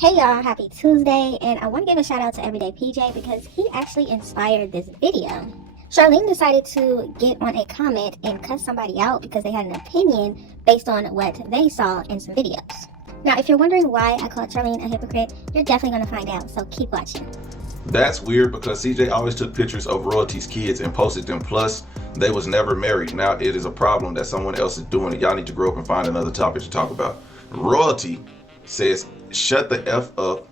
Hey y'all, happy Tuesday, and I want to give a shout out to Everyday PJ because he actually inspired this video. Charlene decided to get on a comment and cuss somebody out because they had an opinion based on what they saw in some videos. Now, if you're wondering why I called Charlene a hypocrite, you're definitely going to find out, so keep watching. That's weird because CJ always took pictures of royalty's kids and posted them, plus they was never married. Now it is a problem that someone else is doing it. Y'all need to grow up and find another topic to talk about. Royalty says, shut the F up,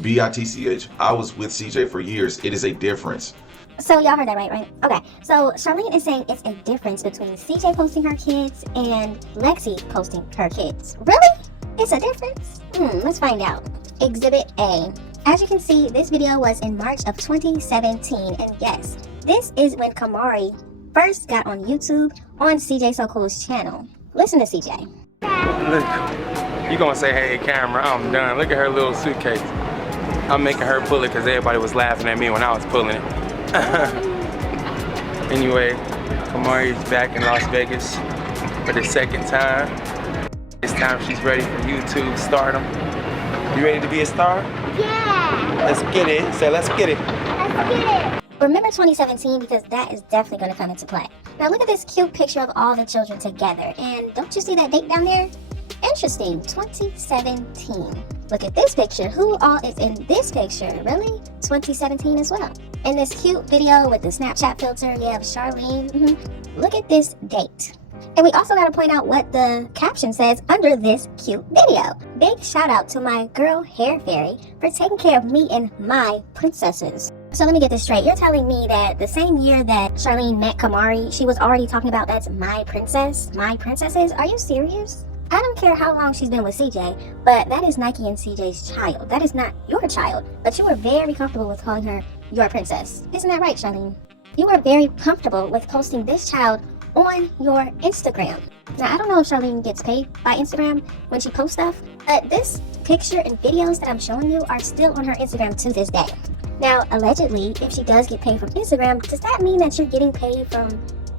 B-I-T-C-H. I was with CJ for years. It is a difference. So y'all heard that right? Okay, so Charlene is saying it's a difference between CJ posting her kids and Lexi posting her kids. Really? It's a difference? Let's find out. Exhibit A. As you can see, this video was in March of 2017, and yes, this is when Kamari first got on YouTube on CJ So Cool's channel. Listen to CJ. Look, you gonna say, hey, camera, I'm done. Look at her little suitcase. I'm making her pull it because everybody was laughing at me when I was pulling it. Anyway, Kamari's back in Las Vegas for the second time. This time she's ready for YouTube stardom. You ready to be a star? Yeah! Let's get it. Say, let's get it. Let's get it! Remember 2017 because that is definitely going to come into play. Now look at this cute picture of all the children together. And don't you see that date down there? Interesting, 2017. Look at this picture. Who all is in this picture? Really? 2017 as well. And this cute video with the Snapchat filter, yeah, of Charlene. Look at this date. And we also got to point out what the caption says under this cute video. Big shout out to my girl Hair Fairy for taking care of me and my princesses. So let me get this straight. You're telling me that the same year that Charlene met Kamari, she was already talking about that's my princess, my princesses? Are you serious? I don't care how long she's been with CJ, but that is Nike and CJ's child. That is not your child, but you were very comfortable with calling her your princess. Isn't that right, Charlene? You were very comfortable with posting this child on your Instagram. Now, I don't know if Charlene gets paid by Instagram when she posts stuff, but this picture and videos that I'm showing you are still on her Instagram to this day. Now, allegedly, if she does get paid from Instagram, does that mean that you're getting paid from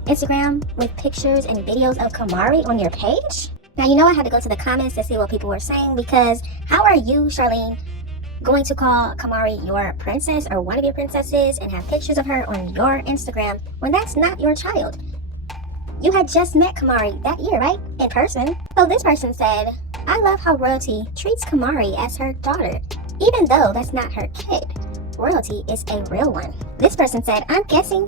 Instagram with pictures and videos of Kamari on your page? Now, you know I had to go to the comments to see what people were saying because how are you, Charlene, going to call Kamari your princess or one of your princesses and have pictures of her on your Instagram when that's not your child? You had just met Kamari that year, right? In person. So this person said, I love how Royalty treats Kamari as her daughter, even though that's not her kid. Royalty is a real one. This person said, I'm guessing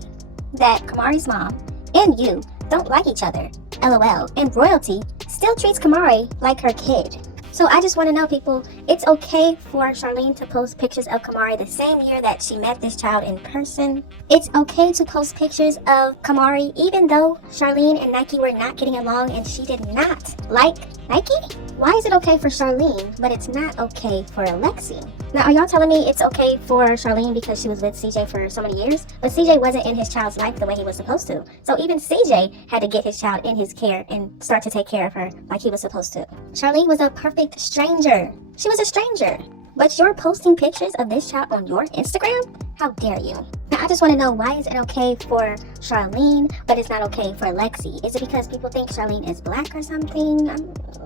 that Kamari's mom and you don't like each other. LOL. And Royalty still treats Kamari like her kid. So I just want to know, people, it's okay for Charlene to post pictures of Kamari the same year that she met this child in person. It's okay to post pictures of Kamari even though Charlene and Nike were not getting along and she did not like Nike? Why is it okay for Charlene, but it's not okay for Lexi? Now, are y'all telling me it's okay for Charlene because she was with CJ for so many years? But CJ wasn't in his child's life the way he was supposed to. So even CJ had to get his child in his care and start to take care of her like he was supposed to. Charlene was a perfect stranger. She was a stranger. But you're posting pictures of this child on your Instagram? How dare you? Now, I just want to know, why is it okay for Charlene, but it's not okay for Lexi? Is it because people think Charlene is black or something?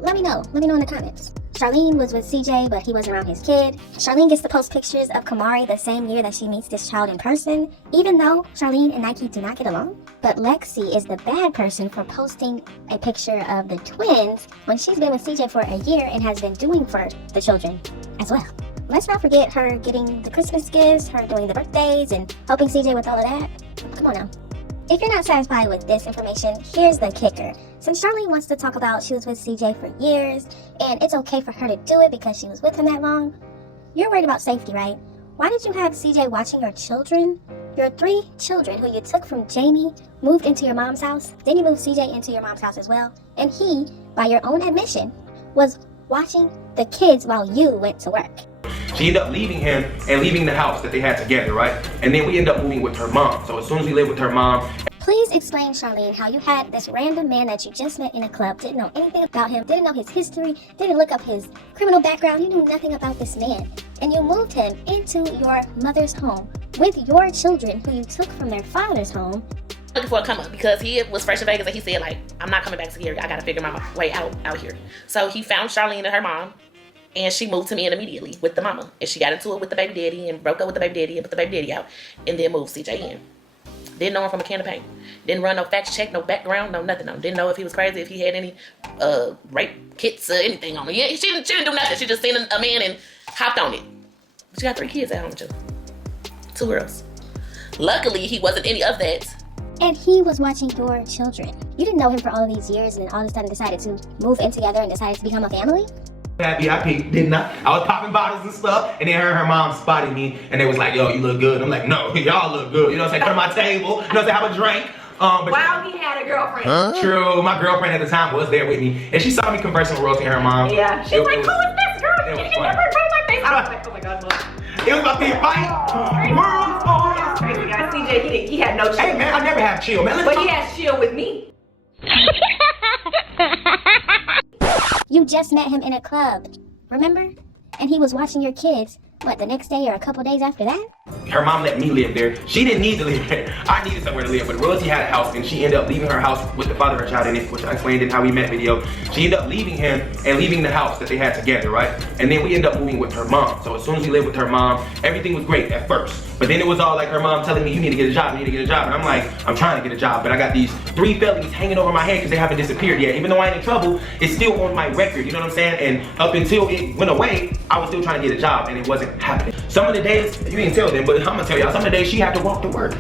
Let me know. Let me know in the comments. Charlene was with CJ, but he wasn't around his kid. Charlene gets to post pictures of Kamari the same year that she meets this child in person, even though Charlene and Nike do not get along. But Lexi is the bad person for posting a picture of the twins when she's been with CJ for a year and has been doing for the children as well. Let's not forget her getting the Christmas gifts, her doing the birthdays, and helping CJ with all of that. Come on now. If you're not satisfied with this information, here's the kicker. Since Charlene wants to talk about she was with CJ for years, and it's okay for her to do it because she was with him that long, you're worried about safety, right? Why did you have CJ watching your children? Your 3 children who you took from Jamie moved into your mom's house. Then you moved CJ into your mom's house as well. And he, by your own admission, was watching the kids while you went to work. She ended up leaving him and leaving the house that they had together, right? And then we ended up moving with her mom. So as soon as we lived with her mom. Please explain, Charlene, how you had this random man that you just met in a club, didn't know anything about him, didn't know his history, didn't look up his criminal background, you knew nothing about this man. And you moved him into your mother's home with your children who you took from their father's home. Looking for a come up because he was fresh in Vegas and he said, like, I'm not coming back to here. I got to figure my way out here. So he found Charlene and her mom. And she moved to me immediately with the mama. And she got into it with the baby daddy and broke up with the baby daddy and put the baby daddy out. And then moved CJ in. Didn't know him from a can of paint. Didn't run no fact check, no background, no nothing on him. Didn't know if he was crazy, if he had any rape kits or anything on him. Yeah, she didn't do nothing. She just seen a man and hopped on it. But she got 3 kids at home too. 2 girls. Luckily, he wasn't any of that. And he was watching your children. You didn't know him for all of these years, and then all of a sudden decided to move in together and decided to become a family? Happy, I peeped, didn't I? I was popping bottles and stuff, and then her mom spotted me, and they was like, yo, you look good. I'm like, no, y'all look good. You know what I'm saying? Come to my table, you know what I'm saying? Have a drink. But wow, he had a girlfriend. Huh? True, my girlfriend at the time was there with me, and she saw me conversing with Rosie and her mom. Yeah, she's like, who is this girl? Can you never break my face? I was like, oh my god, Mom. It was about to be a fight. World for Crazy guy. CJ, he had no chill. Hey man, I never have chill, man. But he has chill with me. You just met him in a club, remember? And he was watching your kids, what, the next day or a couple days after that? Her mom let me live there. She didn't need to live there. I needed somewhere to live, but Rosie had a house, and she ended up leaving her house with the father of her child in it, which I explained in How We Met video. She ended up leaving him and leaving the house that they had together, right? And then we ended up moving with her mom. So as soon as we lived with her mom, everything was great at first. But then it was all like her mom telling me, you need to get a job, you need to get a job. And I'm like, I'm trying to get a job, but I got these 3 felonies hanging over my head because they haven't disappeared yet. Even though I ain't in trouble, it's still on my record, you know what I'm saying? And up until it went away, I was still trying to get a job, and it wasn't happening. Some of the days, you didn't tell them, but I'm gonna tell y'all, some of the days she had to walk to work.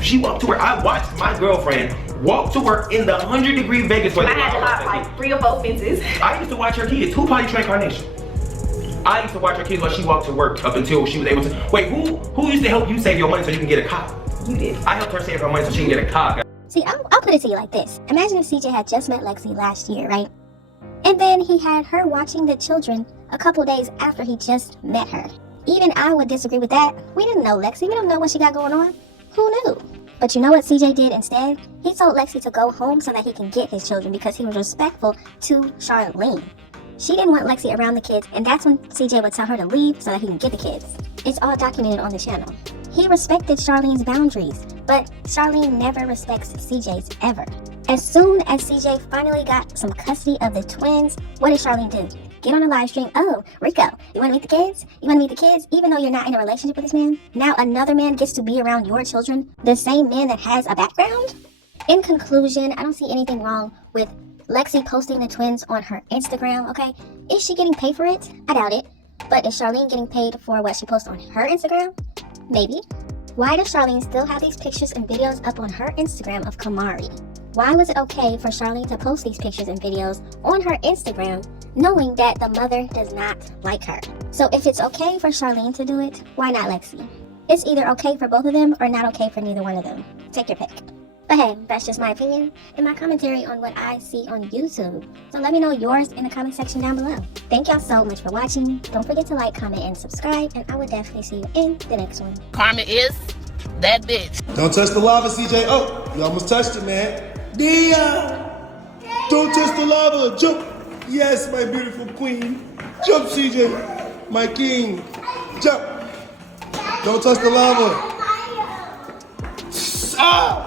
She walked to work. I watched my girlfriend walk to work in the 100-degree Vegas weather. I had to hop like 3 or 4 fences. I used to watch her kids. Who potty trained Carnation? I used to watch her kids while she walked to work up until she was able to. Wait, who used to help you save your money so you can get a car? You did. I helped her save her money so she can get a car. See, I'll put it to you like this. Imagine if CJ had just met Lexi last year, right? And then he had her watching the children a couple days after he just met her. Even I would disagree with that. We didn't know Lexi. We don't know what she got going on. Who knew? But you know what CJ did instead? He told Lexi to go home so that he can get his children because he was respectful to Charlene. She didn't want Lexi around the kids, and that's when CJ would tell her to leave so that he can get the kids. It's all documented on the channel. He respected Charlene's boundaries, but Charlene never respects CJ's ever. As soon as CJ finally got some custody of the twins, what did Charlene do? Get on a live stream. Oh, Rico, you want to meet the kids? You want to meet the kids? Even though you're not in a relationship with this man, now another man gets to be around your children, the same man that has a background? In conclusion, I don't see anything wrong with Lexi posting the twins on her Instagram, okay? Is she getting paid for it? I doubt it. But is Charlene getting paid for what she posts on her Instagram? Maybe. Why does Charlene still have these pictures and videos up on her Instagram of Kamari? Why was it okay for Charlene to post these pictures and videos on her Instagram knowing that the mother does not like her? So if it's okay for Charlene to do it, why not Lexi? It's either okay for both of them or not okay for neither one of them. Take your pick. But hey, that's just my opinion and my commentary on what I see on YouTube. So let me know yours in the comment section down below. Thank y'all so much for watching. Don't forget to like, comment, and subscribe, and I will definitely see you in the next one. Karma is that bitch. Don't touch the lava, CJ. Oh, you almost touched it, man. Don't touch the lava. Jump. Yes, my beautiful queen. Jump, CJ. My king. Jump. Don't touch the lava. Ah!